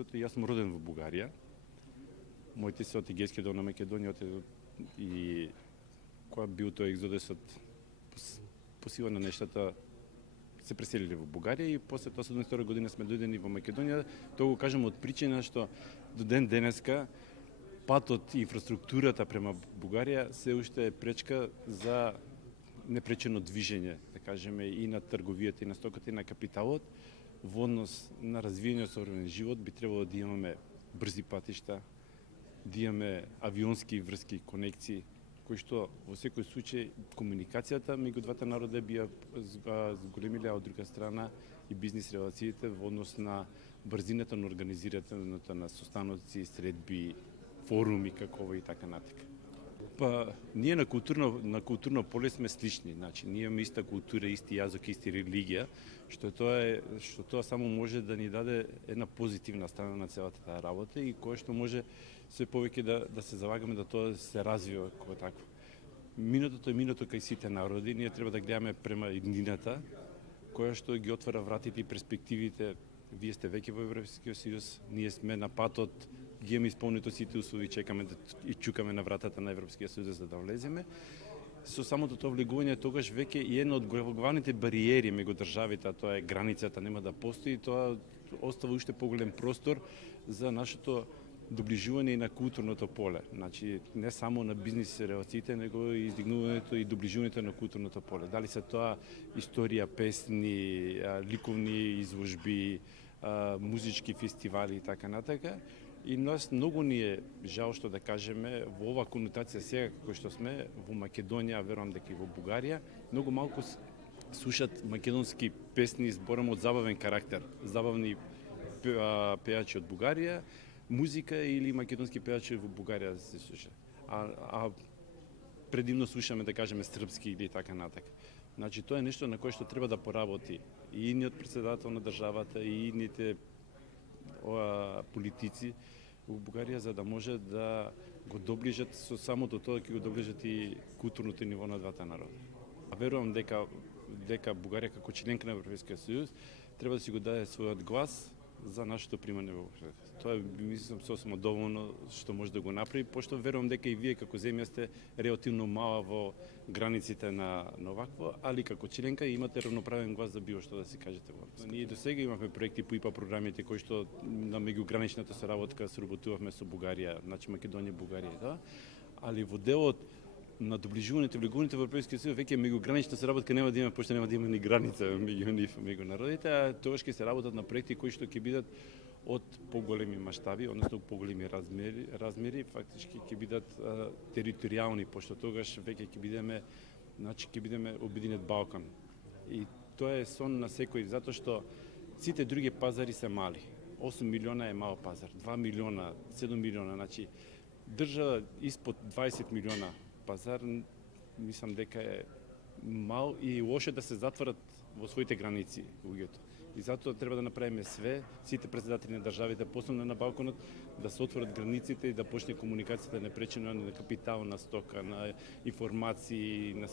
другото, јас сум роден во Бугарија. Моите се од Егејскиот дел на Македонија и кога бил тој екзодусот по сила на нештата се преселиле во Бугарија и после тоа 72 година сме дојдени во Македонија. Тоа го кажам од причина што до ден денеска патот и инфраструктурата према Бугарија се уште е пречка за непречено движење, да кажеме, и на трговијата, и на стоката, и на капиталот. Во однос на развиениот современ живот би требало да имаме брзи патишта, да имаме авионски врски, конекции, кои што во секој случај комуникацијата меѓу двата народа би ја зголемиле, а од друга страна и бизнис релациите во однос на брзината на организирањето на состаноци, средби, форуми како ова и така натаму. Па ние на културно поле сме слични, значи ние имаме иста култура, исти јазик, исти религија, што тоа само може да ни даде една позитивна страна на целата таа работа и кое што може се повеќе да се залагаме да тоа се развива како такво. Минатото е минато кај сите народи, ние треба да гледаме према иднината, која што ги отвара вратите и перспективите. Вие сте веќе во Европскиот сојуз, ние сме на патот, ги имаме исполнето сите услови, чекаме и чукаме на вратата на Европскиот сојуз за да влеземе. Со самото тоа влегување тогаш веќе и една од главните бариери меѓу државите, а тоа е границата, нема да постои, тоа остава уште поголем простор за нашето доближување и на културното поле. Значи, не само на бизнис релациите, него и издигнувањето и доближувањето на културното поле. Дали се тоа историја, песни, ликовни изложби, музички фестивали и така натака. И нас многу ни е жал што да кажеме во оваа конотација сега кој што сме во Македонија, верувам дека и во Бугарија, многу малку слушат македонски песни, зборам од забавен карактер, забавни пејачи од Бугарија, музика или македонски пејачи во Бугарија се слуша. А предимно слушаме, да кажеме, српски или така натака. Значи тоа е нешто на кое што треба да поработи и идниот претседател на државата и идните политици во Бугарија, за да може да го доближат со самото тоа, ќе го доближат и културното ниво на двата народа. Верувам дека Бугарија како членка на Европскиот сојуз треба да си го даде својот глас за нашето примање во Европскиот сојуз. Тоа мислам сосема доволно што може да го направи, пошто верувам дека и вие како земја сте релативно мала во границите на овакво, али како членка имате равноправен глас за било што да се кажете во Европа. Ние досега имавме проекти по ИПА програмите кои што на меѓуграничната соработка соработувавме со Бугарија, значи Македонија, Бугарија, да. Али во делот на доближувањето и влегувањето во Европскиот сојуз веќе меѓугранична соработка нема да има, пошто нема да има ни граница меѓу народите, а тогаш ќе се работат на проекти кои што ќе бидат од поголеми маштаби, односно поголеми размери, фактички ќе бидат територијални, пошто тогаш веќе ќе бидеме Обединет Балкан. И тоа е сон на секој, затоа што сите други пазари се мали. 8 милиона е мал пазар, 2 милиона, 7 милиона, значи држава испод 20 милиона пазар, мислам дека е мал и лошо да се затворат во своите граници луѓето. И затоа треба да направиме све, сите претседатели на државите, посебно на Балканот, да се отворат границите и да почне комуникацијата непречено на капитал, на стока, на информации, на